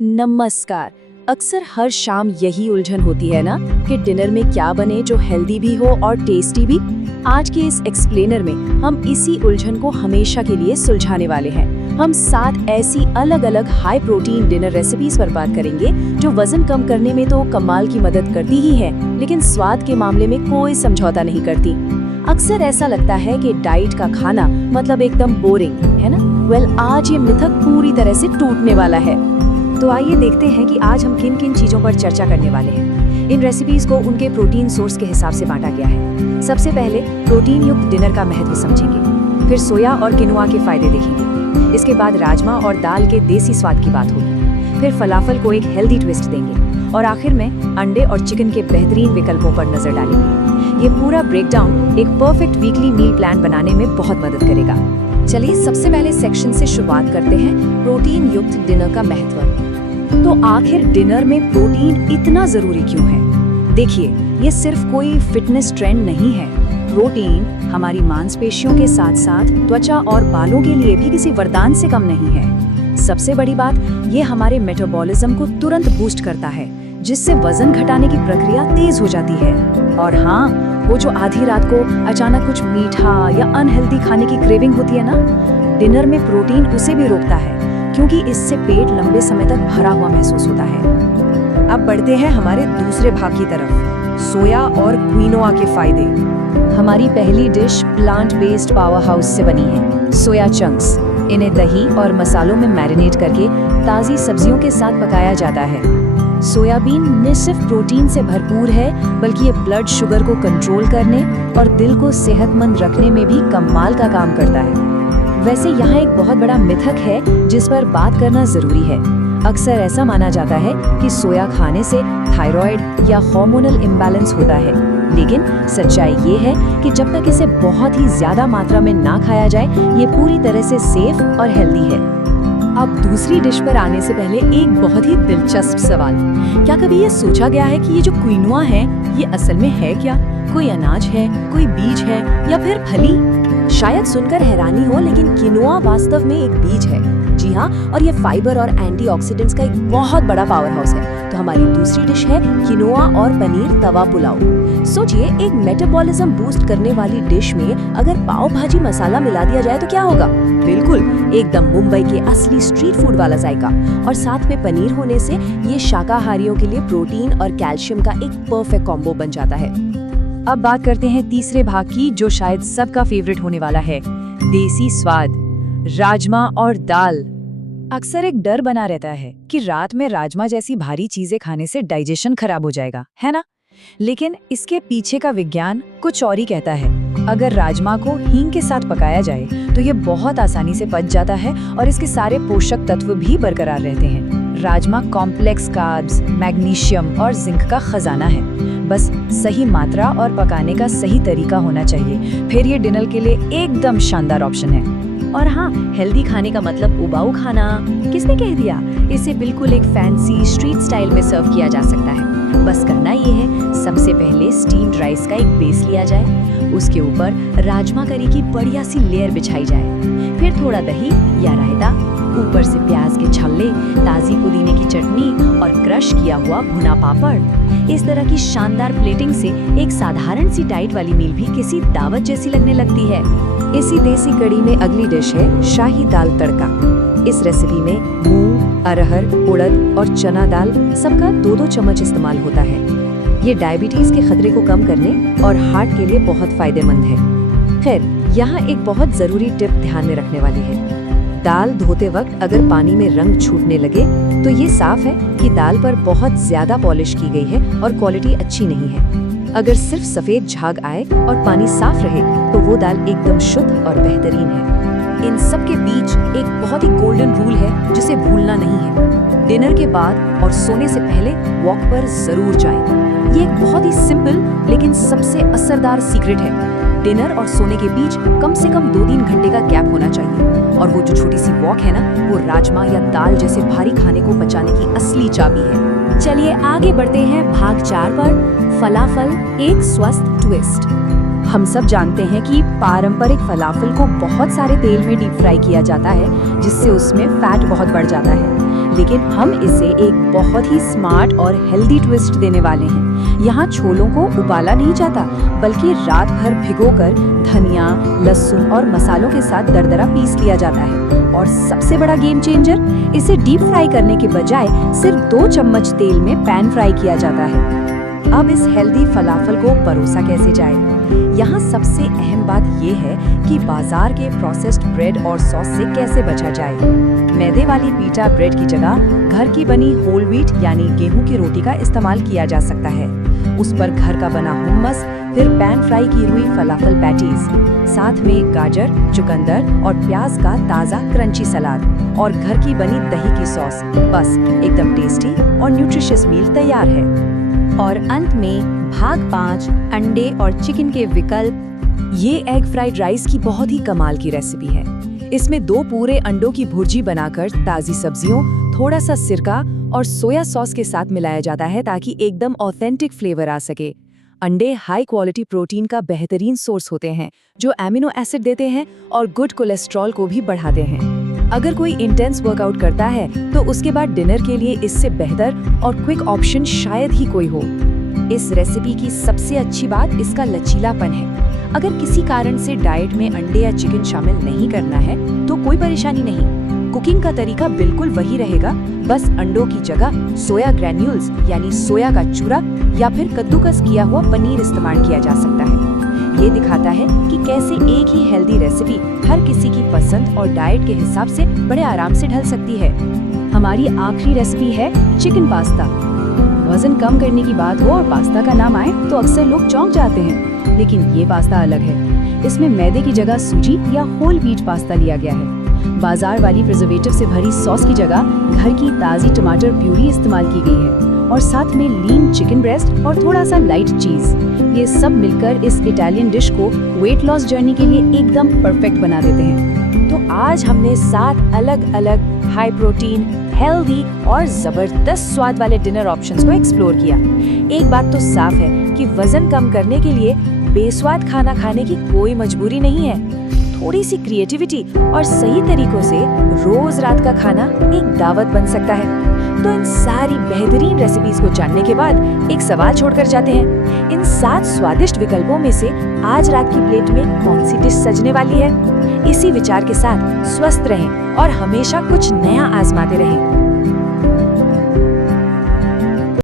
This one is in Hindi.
नमस्कार। अक्सर हर शाम यही उलझन होती है ना कि डिनर में क्या बने जो हेल्दी भी हो और टेस्टी भी। आज के इस एक्सप्लेनर में हम इसी उलझन को हमेशा के लिए सुलझाने वाले हैं। हम 7 ऐसी अलग अलग हाई प्रोटीन डिनर रेसिपीज पर बात करेंगे जो वजन कम करने में तो कमाल की मदद करती ही है, लेकिन स्वाद के मामले में कोई समझौता नहीं करती। अक्सर ऐसा लगता है कि डाइट का खाना मतलब एकदम बोरिंग है ना। आज ये मिथक पूरी तरह से टूटने वाला है। तो आइए देखते हैं कि आज हम किन किन चीजों पर चर्चा करने वाले हैं। इन रेसिपीज को उनके प्रोटीन सोर्स के हिसाब से बांटा गया है। सबसे पहले प्रोटीन युक्त डिनर का महत्व समझेंगे, फिर सोया और किनुआ के फायदे देखेंगे, इसके बाद राजमा और दाल के देसी स्वाद की बात होगी, फिर फलाफल को एक हेल्दी ट्विस्ट देंगे और आखिर में अंडे और चिकन के बेहतरीन विकल्पों पर नजर डालेंगे। ये पूरा ब्रेकडाउन एक परफेक्ट वीकली मील प्लान बनाने में बहुत मदद करेगा। चलिए सबसे पहले सेक्शन से शुरुआत करते हैं, प्रोटीन युक्त डिनर का महत्व। तो आखिर डिनर में प्रोटीन इतना जरूरी क्यों है? देखिए, ये सिर्फ कोई फिटनेस ट्रेंड नहीं है। प्रोटीन हमारी मांसपेशियों के साथ साथ त्वचा और बालों के लिए भी किसी वरदान से कम नहीं है। सबसे बड़ी बात, ये हमारे मेटाबॉलिज्म को तुरंत बूस्ट करता है, जिससे वजन घटाने की प्रक्रिया तेज हो जाती है। और हाँ, वो जो आधी रात को अचानक कुछ मीठा या अनहेल्दी खाने की क्रेविंग होती है ना, डिनर में प्रोटीन उसे भी रोकता है, क्योंकि इससे पेट लंबे समय तक भरा हुआ महसूस होता है। अब बढ़ते हैं हमारे दूसरे भाग की तरफ, सोया और क्विनोआ के फायदे। हमारी पहली dish plant based power house से बनी है, सोया चंक्स। इन्हें दही और मसालों में मैरिनेट करके ताज़ी सब्जियों के साथ पकाया जाता है। सोयाबीन न सिर्फ प्रोटीन से भरपूर है, बल्कि ये ब्लड शुगर को कंट्रोल करने और दिल को सेहतमंद रखने में भी कमाल का काम करता है। वैसे यहाँ एक बहुत बड़ा मिथक है जिस पर बात करना जरूरी है। अक्सर ऐसा माना जाता है कि सोया खाने से थायराइड या हार्मोनल इम्बैलेंस होता है, लेकिन सच्चाई ये है कि जब तक इसे बहुत ही ज्यादा मात्रा में ना खाया जाए, ये पूरी तरह से सेफ और हेल्दी है। अब दूसरी डिश पर आने से पहले एक बहुत ही दिलचस्प सवाल, क्या कभी ये सोचा गया है कि ये जो क्विनोआ है ये असल में है क्या? कोई अनाज है, कोई बीज है या फिर फली? शायद सुनकर हैरानी हो, लेकिन क्विनोआ वास्तव में एक बीज है। जी हाँ, और ये फाइबर और एंटीऑक्सीडेंट्स का एक बहुत बड़ा पावर हाउस है। तो हमारी दूसरी डिश है क्विनोआ और पनीर तवा पुलाव। सोचिए, एक मेटाबॉलिज्म बूस्ट करने वाली डिश में अगर पाव भाजी मसाला मिला दिया जाए तो क्या होगा? बिल्कुल एकदम मुंबई के असली स्ट्रीट फूड वाला जायका। और साथ में पनीर होने से ये शाकाहारियों के लिए प्रोटीन और कैल्शियम का एक परफेक्ट कॉम्बो बन जाता है। अब बात करते हैं तीसरे भाग की, जो शायद सबका फेवरेट होने वाला है, देसी स्वाद, राजमा और दाल। अक्सर एक डर बना रहता है कि रात में राजमा जैसी भारी चीजें खाने से डाइजेशन खराब हो जाएगा, है ना? लेकिन इसके पीछे का विज्ञान कुछ और ही कहता है। अगर राजमा को हींग के साथ पकाया जाए तो ये बहुत आसानी से पच जाता है और इसके सारे पोषक तत्व भी बरकरार रहते हैं। राजमा कॉम्प्लेक्स कार्ब्स, मैग्नीशियम और जिंक का खजाना है। बस सही मात्रा और पकाने का सही तरीका होना चाहिए, फिर ये डिनर के लिए एकदम शानदार ऑप्शन है। और हाँ, हेल्दी खाने का मतलब उबाऊ खाना किसने कह दिया? इसे बिल्कुल एक फैंसी स्ट्रीट स्टाइल में सर्व किया जा सकता है। बस करना ये है, सबसे पहले स्टीम्ड राइस का एक बेस लिया जाए, उसके ऊपर राजमा करी की बढ़िया सी लेयर बिछाई जाए, फिर थोड़ा दही या रायता, ऊपर से प्याज के छल्ले, ताज़ी पुदीने की चटनी और क्रश किया हुआ भुना पापड़। इस तरह की शानदार प्लेटिंग से एक साधारण सी डाइट वाली मील भी किसी दावत जैसी लगने लगती है। इसी देसी कड़ी में अगली डिश है शाही दाल तड़का। इस रेसिपी में मूंग, अरहर, उड़द और चना दाल सबका 2-2 चम्मच इस्तेमाल होता है। ये डायबिटीज के खतरे को कम करने और हार्ट के लिए बहुत फायदेमंद है। खैर, यहाँ एक बहुत जरूरी टिप ध्यान में रखने वाली है। दाल धोते वक्त अगर पानी में रंग छूटने लगे तो ये साफ है कि दाल पर बहुत ज्यादा पॉलिश की गई है और क्वालिटी अच्छी नहीं है। अगर सिर्फ सफेद झाग आए और पानी साफ रहे तो वो दाल एकदम शुद्ध और बेहतरीन है। इन सब के बीच एक बहुत ही गोल्डन रूल है जिसे भूलना नहीं है। डिनर के बाद और सोने से पहले वॉक पर जरूर जाएं। ये एक बहुत ही सिंपल लेकिन सबसे असरदार सीक्रेट है। डिनर और सोने के बीच कम से कम 2-3 घंटे का गैप होना चाहिए, और वो जो छोटी सी वॉक है ना, वो राजमा या दाल जैसे भारी खाने को बचाने की असली चाबी है। चलिए आगे बढ़ते हैं भाग 4 पर, फलाफल एक स्वस्थ ट्विस्ट। हम सब जानते हैं कि पारंपरिक फलाफल को बहुत सारे तेल में डीप फ्राई किया जाता है, जिससे उसमें फैट बहुत बढ़ जाता है। लेकिन हम इसे एक बहुत ही स्मार्ट और हेल्दी ट्विस्ट देने वाले हैं। यहाँ छोलों को उबाला नहीं जाता, बल्कि रात भर भिगोकर धनिया, लहसुन और मसालों के साथ दरदरा पीस लिया जाता है। और सबसे बड़ा गेम चेंजर, इसे डीप फ्राई करने के बजाय सिर्फ 2 चम्मच तेल में पैन फ्राई किया जाता है। अब इस हेल्दी फलाफल को परोसा कैसे जाए? यहाँ सबसे अहम बात ये है कि बाजार के प्रोसेस्ड ब्रेड और सॉस से कैसे बचा जाए। मैदे वाली पीटा ब्रेड की जगह घर की बनी होल व्हीट यानी गेहूं की रोटी का इस्तेमाल किया जा सकता है। उस पर घर का बना हुम्मस, फिर पैन फ्राई की हुई फलाफल पैटीज, साथ में गाजर, चुकंदर और प्याज का ताज़ा क्रंची सलाद और घर की बनी दही की सॉस। बस एकदम टेस्टी और न्यूट्रिशियस मील तैयार है। और अंत में भाग 5 अंडे और चिकन के विकल्प। ये एग फ्राइड राइस की बहुत ही कमाल की रेसिपी है। इसमें 2 पूरे अंडों की भुर्जी बनाकर ताज़ी सब्जियों, थोड़ा सा सिरका और सोया सॉस के साथ मिलाया जाता है ताकि एकदम ऑथेंटिक फ्लेवर आ सके। अंडे हाई क्वालिटी प्रोटीन का बेहतरीन सोर्स होते हैं जो एमिनो एसिड देते हैं और गुड कोलेस्ट्रॉल को भी बढ़ाते हैं। अगर कोई इंटेंस वर्कआउट करता है तो उसके बाद डिनर के लिए इससे बेहतर और क्विक ऑप्शन शायद ही कोई हो। इस रेसिपी की सबसे अच्छी बात इसका लचीलापन है। अगर किसी कारण से डाइट में अंडे या चिकन शामिल नहीं करना है तो कोई परेशानी नहीं। कुकिंग का तरीका बिल्कुल वही रहेगा, बस अंडों की जगह सोया ग्रैन्यूल्स यानी सोया का चूरा या फिर कद्दूकस किया हुआ पनीर इस्तेमाल किया जा सकता है। ये दिखाता है कि कैसे एक ही हेल्दी रेसिपी हर किसी की पसंद और डाइट के हिसाब से बड़े आराम से ढल सकती है। हमारी आखिरी रेसिपी है चिकन पास्ता। वजन कम करने की बात हो और पास्ता का नाम आए तो अक्सर लोग चौंक जाते हैं, लेकिन ये पास्ता अलग है। इसमें मैदे की जगह सूजी या होल व्हीट पास्ता लिया गया है। बाजार वाली प्रिजर्वेटिव से भरी सॉस की जगह घर की ताज़ी टमाटर प्यूरी इस्तेमाल की गई है और साथ में लीन चिकन ब्रेस्ट और थोड़ा सा लाइट चीज। ये सब मिलकर इस इटालियन डिश को वेट लॉस जर्नी के लिए एकदम परफेक्ट बना देते हैं। तो आज हमने 7 अलग अलग हाई प्रोटीन, हेल्दी और जबरदस्त स्वाद वाले डिनर ऑप्शंस को एक्सप्लोर किया। एक बात तो साफ है कि वजन कम करने के लिए बेस्वाद खाना खाने की कोई मजबूरी नहीं है। थोड़ी सी क्रिएटिविटी और सही तरीकों से रोज रात का खाना एक दावत बन सकता है। तो इन सारी बेहतरीन रेसिपीज को जानने के बाद एक सवाल छोड़कर जाते हैं। इन 7 स्वादिष्ट विकल्पों में से आज रात की प्लेट में कौन सी डिश सजने वाली है? इसी विचार के साथ स्वस्थ रहें और हमेशा कुछ नया आजमाते रहें।